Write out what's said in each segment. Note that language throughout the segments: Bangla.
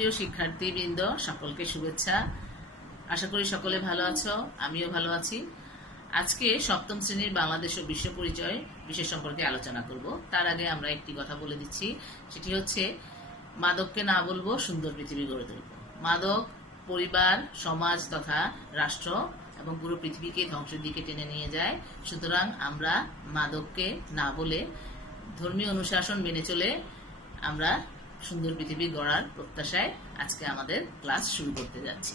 প্রিয় শিক্ষার্থীবৃন্দ, সকলকে শুভেচ্ছা। আশা করি সকলে ভালো আছো, আমিও ভালো আছি। আজকে সপ্তম শ্রেণীর বাংলাদেশ ও বিশ্ব পরিচয় বিষয় সম্পর্কে আলোচনা করব। তার আগে আমরা একটি কথা বলে দিচ্ছি, সেটি হচ্ছে মাদককে না বলবো, সুন্দর পৃথিবী গড়ে তুলব। মাদক পরিবার, সমাজ তথা রাষ্ট্র এবং পুরো পৃথিবীকে ধ্বংসের দিকে টেনে নিয়ে যায়। সুতরাং আমরা মাদককে না বলে ধর্মীয় অনুশাসন মেনে চলে আমরা সুন্দর পৃথিবী গড়ার প্রত্যাশায় আজকে আমাদের ক্লাস শুরু করতে যাচ্ছি।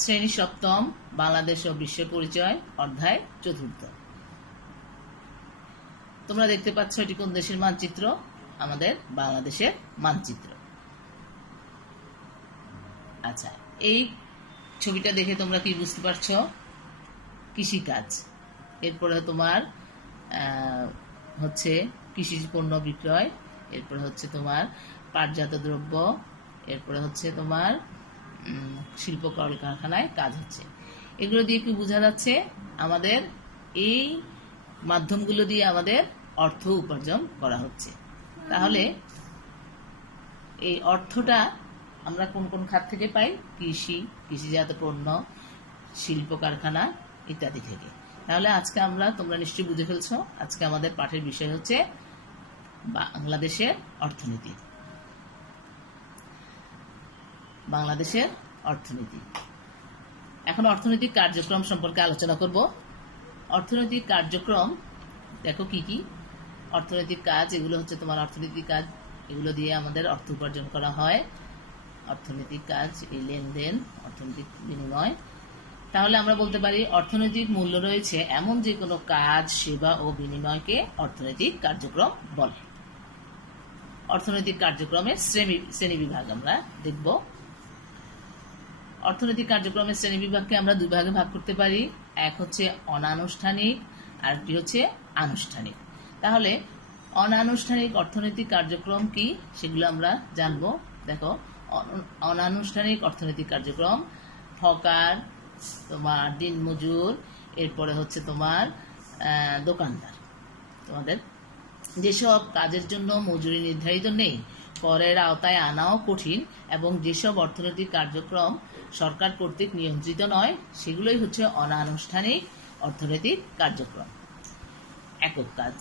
শ্রেণী সপ্তম, বাংলাদেশ ও বিশ্ব পরিচয়, অধ্যায় চতুর্থ। তোমরা দেখতে পাচ্ছ এটি কোন দেশের মানচিত্র? আমাদের বাংলাদেশের মানচিত্র। আচ্ছা, এই ছবিটা দেখে তোমরা কি বুঝতে পারছো? কৃষিকাজ, এরপরে তোমার হচ্ছে কৃষি পণ্য বিক্রয়, এরপরে হচ্ছে তোমার পাটজাত দ্রব্য, এরপরে হচ্ছে তোমার শিল্প কলকারখানায় কাজ হচ্ছে। এগুলো দিয়ে কি বোঝা যাচ্ছে? আমাদের এই মাধ্যমগুলো দিয়ে আমাদের অর্থ উপার্জন করা হচ্ছে। তাহলে এই অর্থটা আমরা কোন কোন খাত থেকে পাই? কৃষি, কৃষিজাত পণ্য, শিল্প কারখানা ইত্যাদি থেকে। তাহলে আজকে তোমরা নিশ্চয়ই বুঝে ফেলছো, আজকে আমাদের পাঠের বিষয় হচ্ছে বাংলাদেশের অর্থনীতি। বাংলাদেশের অর্থনীতি। এখন অর্থনৈতিক কার্যক্রম সম্পর্কে আলোচনা করব। অর্থনৈতিক কার্যক্রম দেখো কি কি অর্থনৈতিক কাজ, এগুলো হচ্ছে তোমার অর্থনৈতিক কাজ, এগুলো দিয়ে আমাদের অর্থ উপার্জন করা হয়। অর্থনৈতিক কাজ, এই লেনদেন, অর্থনৈতিক বিনিময়। তাহলে আমরা বলতে পারি অর্থনৈতিক মূল্য রয়েছে এমন যে কোনো কাজ, সেবা ও বিনিময়কে অর্থনৈতিক কার্যক্রম বলে। অর্থনৈতিক কার্যক্রমের শ্রেণীবিভাগ আমরা দেখব। অর্থনৈতিক কার্যক্রমের শ্রেণীবিভাগকে আমরা দুই ভাগে ভাগ করতে পারি। এক হচ্ছে অনানুষ্ঠানিক, আর একটি হচ্ছে আনুষ্ঠানিক। তাহলে অনানুষ্ঠানিক অর্থনৈতিক কার্যক্রম কি সেগুলো আমরা জানবো। দেখো, অনানুষ্ঠানিক অর্থনৈতিক কার্যক্রম হকার, তোমার দিনমজুর, এরপরে হচ্ছে তোমার দোকানদার। তোমাদের যেসব কাজের জন্য মজুরি নির্ধারিত নেই, করের আওতায় আনাও কঠিন, এবং যেসব অর্থনৈতিক কার্যক্রম সরকার কর্তৃক নিয়ন্ত্রিত নয়, সেগুলোই হচ্ছে অনানুষ্ঠানিক অর্থনৈতিক কার্যক্রম। একক কাজ।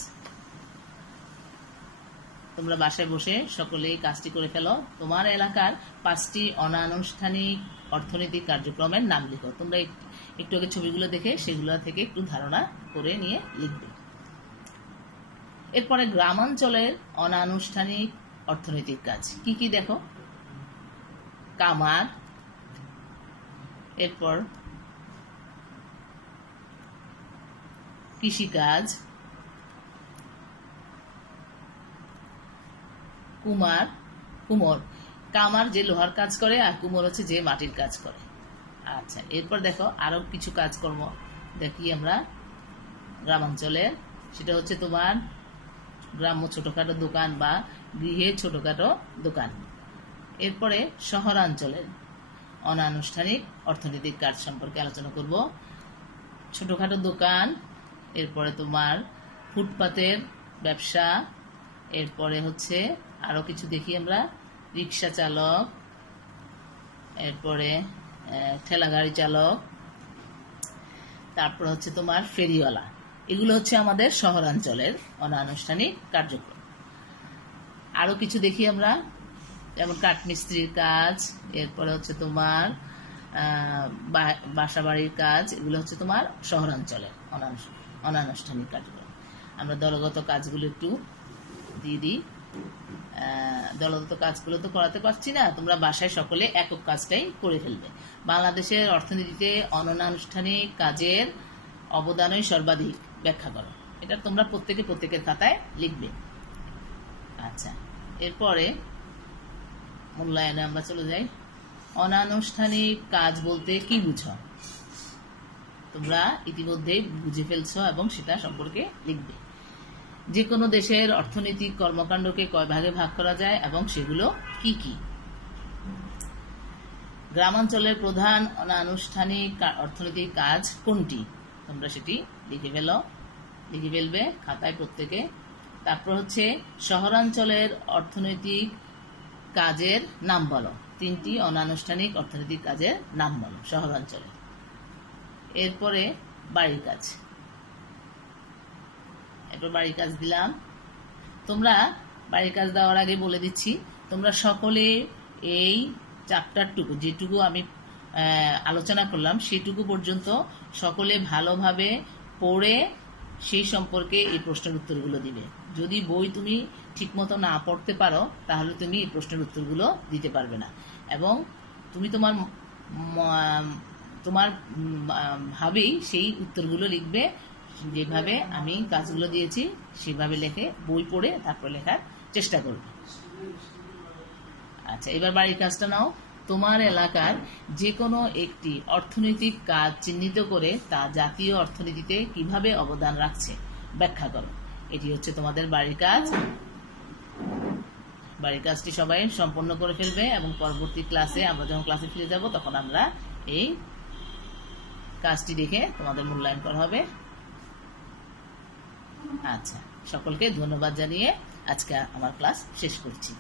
তোমরা বাসায় বসে সকলেই কাজটি করে ফেলো। তোমার এলাকার 5টি অনানুষ্ঠানিক অর্থনৈতিক কার্যক্রমের নাম লিখো। তোমরা একটু আগে ছবিগুলো দেখে সেগুলো থেকে একটু ধারণা করে নিয়ে লিখবে। এরপরে গ্রামাঞ্চলের অনানুষ্ঠানিক অর্থনৈতিক কাজ কি কি দেখো? কামার, এরপর কৃষিকাজ, কুমোর। কামার যে লোহার কাজ করে, আর কুমোর হচ্ছে যে মাটির কাজ করে। আচ্ছা, এরপর দেখো আরো কিছু কাজকর্ম দেখি আমরা গ্রামাঞ্চলে। সেটা হচ্ছে তোমার গ্রাম্য ছোটখাটো দোকান বা গৃহে ছোটখাটো দোকান। এরপরে শহরাঞ্চলের অনানুষ্ঠানিক অর্থনৈতিক কাজ সম্পর্কে আলোচনা করব। ছোটখাটো দোকান, এরপরে তোমার ফুটপাতের ব্যবসা, এরপরে হচ্ছে আরো কিছু দেখি আমরা রিক্সা চালক, এরপরে ঠেলা গাড়ি চালক, তারপর হচ্ছে তোমার ফেরিওয়ালা। এগুলো হচ্ছে আমাদের শহরাঞ্চলের অনানুষ্ঠানিক কার্যক্রম। আরো কিছু দেখি আমরা, যেমন কাঠমিস্ত্রির কাজ, এরপরে হচ্ছে তোমার বাসা বাড়ির কাজ। এগুলো হচ্ছে তোমার শহরাঞ্চলের অনানুষ্ঠানিক কার্যক্রম। আমরা দলগত কাজগুলো একটু দিয়ে দিই। দলগত কাজগুলো তো করাতে পারছি না, তোমরা বাসায় সকলে একক কাজটাই করে ফেলবে। বাংলাদেশের অর্থনীতিতে অনানুষ্ঠানিক কাজের অবদানই সর্বাধিক ব্যাখ্যা করো। এটা তোমরা প্রত্যেকের খাতায় লিখবে। আচ্ছা, এরপরে মূল্যায়নে আমরা চলে যাই। অনানুষ্ঠানিক কাজ বলতে কি বুঝো? তোমরা ইতিমধ্যেই বুঝে ফেলছো এবং সেটা সম্পর্কে লিখবে। যে কোনো দেশের অর্থনৈতিক কর্মকাণ্ডকে কয় ভাগে ভাগ করা যায় এবং সেগুলো কি কি? গ্রামাঞ্চলের প্রধান অনানুষ্ঠানিক অর্থনৈতিক কাজ কোনটি? তোমরা সেটি লিখে ফেলবে খাতায় প্রত্যেকে। তারপর হচ্ছে শহরাঞ্চলের অর্থনৈতিক কাজের নাম বলো, 3টি অনানুষ্ঠানিক অর্থনৈতিক কাজের নাম বলো শহরাঞ্চলে। এরপরে বাড়ির কাজ, এরপর বাড়ির কাজ দিলাম। তোমরা বাড়ির কাজ দেওয়ার আগে বলে দিচ্ছি, তোমরা সকলে এই চ্যাপ্টারটুকু যেটুকু আমি আলোচনা করলাম সেটুকু পর্যন্ত সকলে ভালোভাবে পড়ে সেই সম্পর্কে এই প্রশ্নের উত্তরগুলো দিবে। যদি বই তুমি ঠিকমতো না পড়তে পারো তাহলে তুমি এই প্রশ্নের উত্তরগুলো দিতে পারবে না, এবং তুমি তোমার ভাবেই সেই উত্তরগুলো লিখবে। যেভাবে আমি কাজগুলো দিয়েছি সেভাবে লিখে বই পড়ে তারপর লেখার চেষ্টা করবে। আচ্ছা, এবার বাড়ির কাজটা নাও। তোমার এলাকার যে কোনো একটি অর্থনৈতিক কাজ চিহ্নিত করে তা জাতীয় অর্থনীতিতে কিভাবে অবদান রাখছে ব্যাখ্যা করো। এটি হচ্ছে তোমাদের বাড়ির কাজ। বাড়ির কাজটি সবাই সম্পন্ন করে ফেলবে, এবং পরবর্তী ক্লাসে আমরা যখন ক্লাসে ফিরে যাব তখন আমরা এই কাজটি দেখে তোমাদের মূল্যায়ন করা হবে। আচ্ছা, সকলকে ধন্যবাদ জানিয়ে আজকে আমার ক্লাস শেষ করছি।